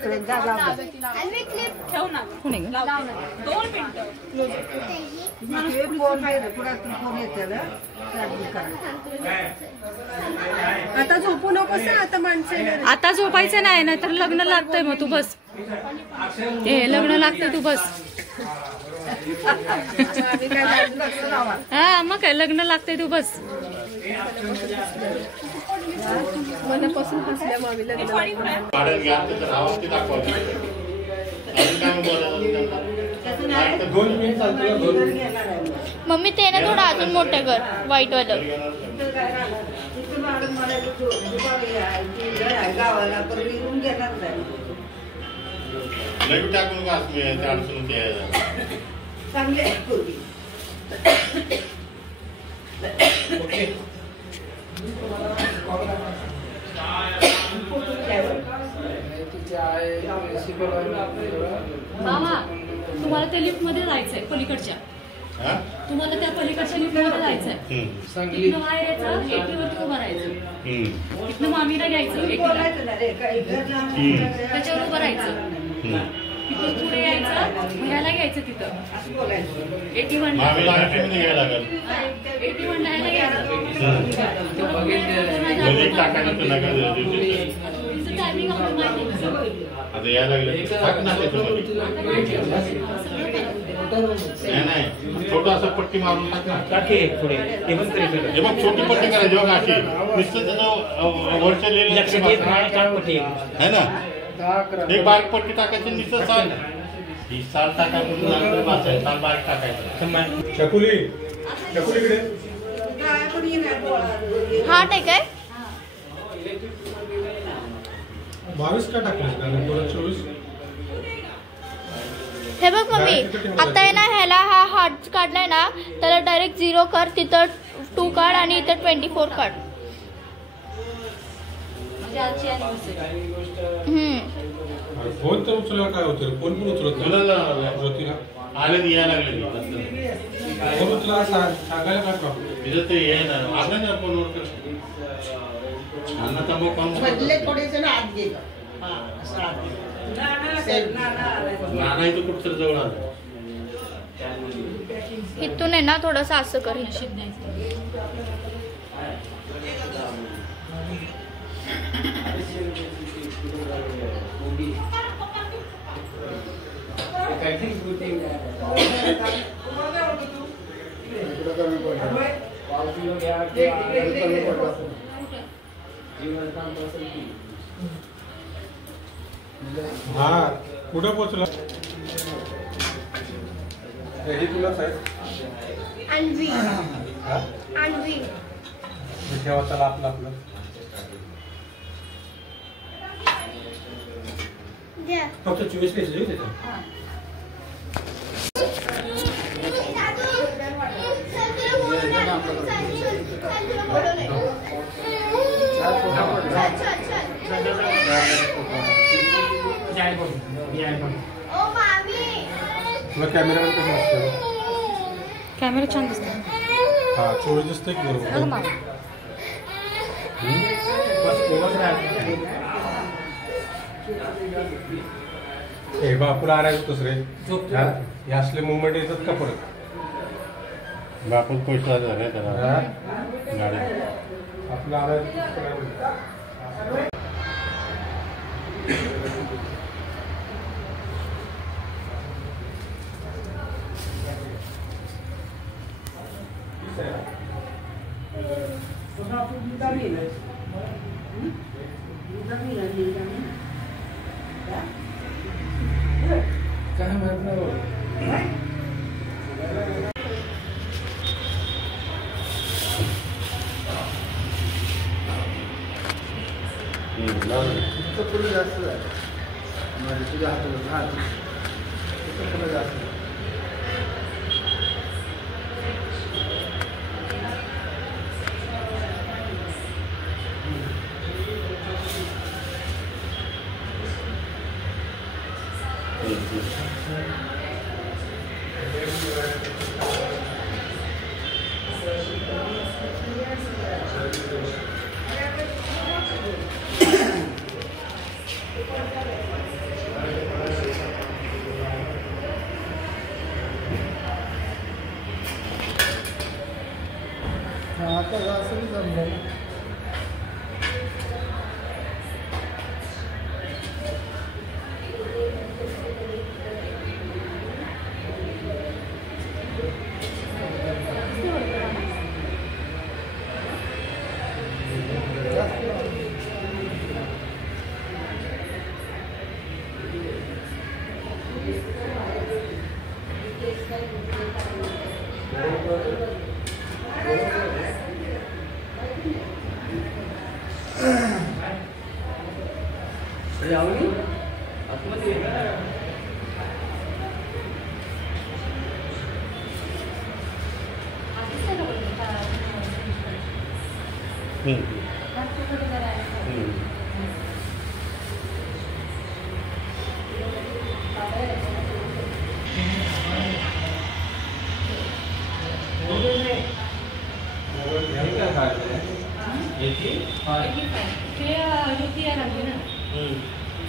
आता झोपू नकोस आता माणसं. आता झोपायचं नाही ना तर लग्न लागतंय. मग तू बस. हे लग्न लागतंय तू बस. हा मग काय लग्न लागतंय तू बस. मनापासून हसल्या मामी लग्न. मम्मी ते ना थोडं अजून मोठं कर व्हाईट वालं. मामा तुम्हाला त्या लिफ्ट मध्ये जायचंय पलीकडच्या. तुम्हाला त्या पलीकडच्या लिफ्ट मध्ये जायचंय. इथनं बाहेर यायचं. 80 वरती उभं राहायचं. इथनं मामीला घ्यायचं. त्याच्यावर उभं राहायचं. तिथून पुढे यायचं. ह्याला घ्यायचं तिथं 81 ला. 81 ला ह्याला घ्यायचं. टायमिंग आता यायला लागलं नाही छोटं असं पट्टी मारून टाक ना. छोटी पट्टी करायची बघा अशी नुसतं त्याचं वरच्या आहे ना. एक बारीक पट्टी टाकायची नुसतं साल. ही साल टाकायचं साल बारीक टाकायचं. शकुलीकडे हाट आहे काय? 22 का टाकायचं 24. हे बघ मम्मी आता आहे ना ह्याला हा हार्ट काढलाय ना त्याला डायरेक्ट 0 कर. तिथं 2 काढ आणि इथं 24 काढ. फोन तर उचलला काय होतं. फोन पण उचलत आले यायला लागले. फोन उचला सांगायला काय प्रॉब्लेम तिथं ते येणार आपल्या ना फोनवर थोडेसे ना आत घे. नाना इथं कुठं जवळ आलं. इथून आहे ना थोडंसं असं कर. हा कुठं पोहोचला. हे तुला साहेब आणवी आणवी ठेवा. चला आपलं आपलं फक्त 24 पेज देऊ त्याचं. तुला कॅमेरा कसं असतं. कॅमेरा छान दिसतो. हा 24 दिसतंय की बरोबर. हे बापूला आणायचं दुसरे हे असले मुवमेंट येतात का परत. बापूल पैसा झाला त्याला गाडी आपलं आणायचं. काय माहित नाही. पुढे जास्त तुझ्या हातात पुढे जास्त.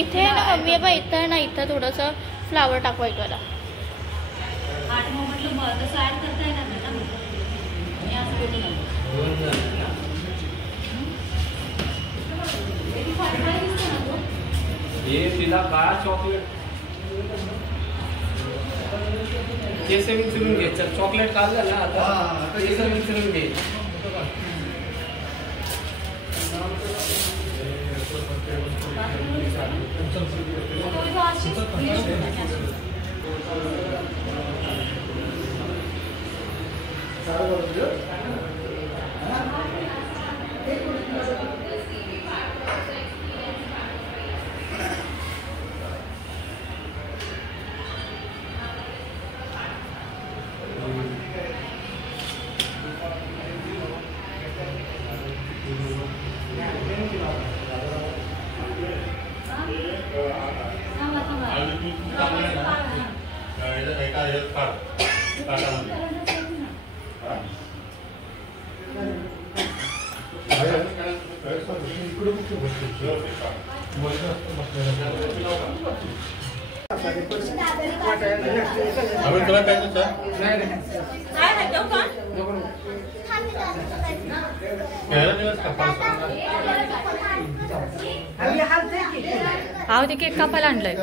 इथे ना मी बा इथं ना इथं थोडंसं फ्लावर टाकू ऐकायला. 8 म्हटलं मग तसं ऍड करता येणार नाही ना. मी असं बोलू ये तिला काळा चॉकलेट केसे मिक्सरून घे. चॉकलेट काढलं ना आता केसे मिक्सरून घे. तुला काय हा ते केक कापायला आणलाय.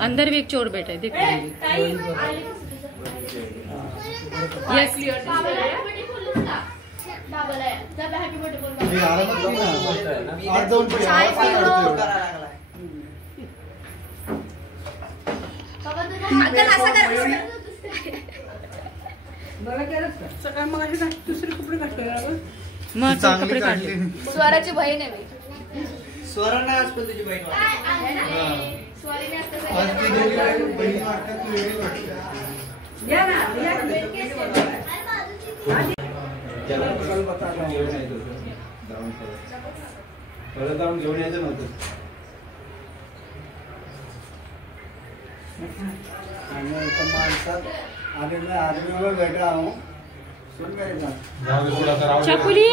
अंदर भी एक चोर बैठा है देखो. यस मग कपडे काढले. स्वराची बहीण आहे मी. स्वरांना आज पण तुझी बहीण जाऊन घेऊन यायचं नव्हतं. माणसात आदमी बैठा हूँ चकुली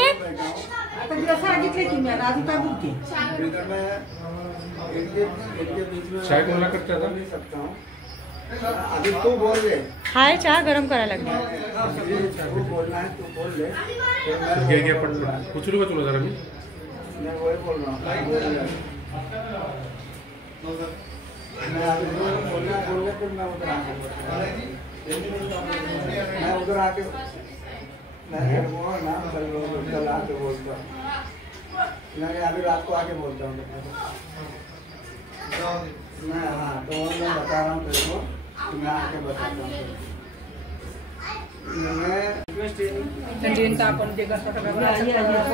अभी तू बोल दे. हाय चहा गरम करायला लागली. तू बोलना है, तू बोल दे. उचलू का तुला जरा मी मैं वही बोल रहा हूँ. मैं अभी बोलना बोल फिर मैं उधर आके मैं उधर आके मैं ना कल आके बोलता हूँ. मैं अभी रात को आके बोलता हूँ. मैं हाँ तो मैं बता रहा हूँ तेरे को, मैं आके बताता हूँ.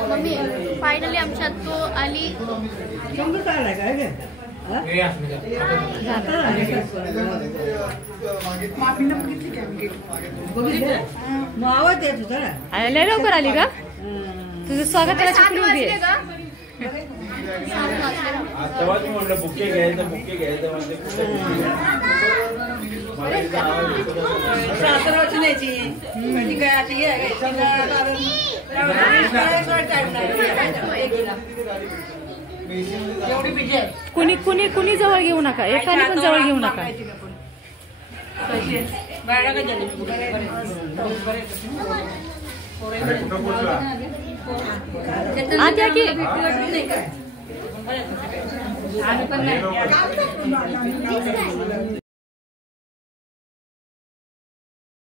मम्मी फायनली आमच्यात तो आली. लय लवकर आली का? तुझं स्वागत करायची कुठे उभी आहे? तेव्हाच म्हणलं बुके घ्यायचं म्हणजे कुणी कुणी कुणी जवळ घेऊ नका, एकाने पण जवळ घेऊ नका. आत्या की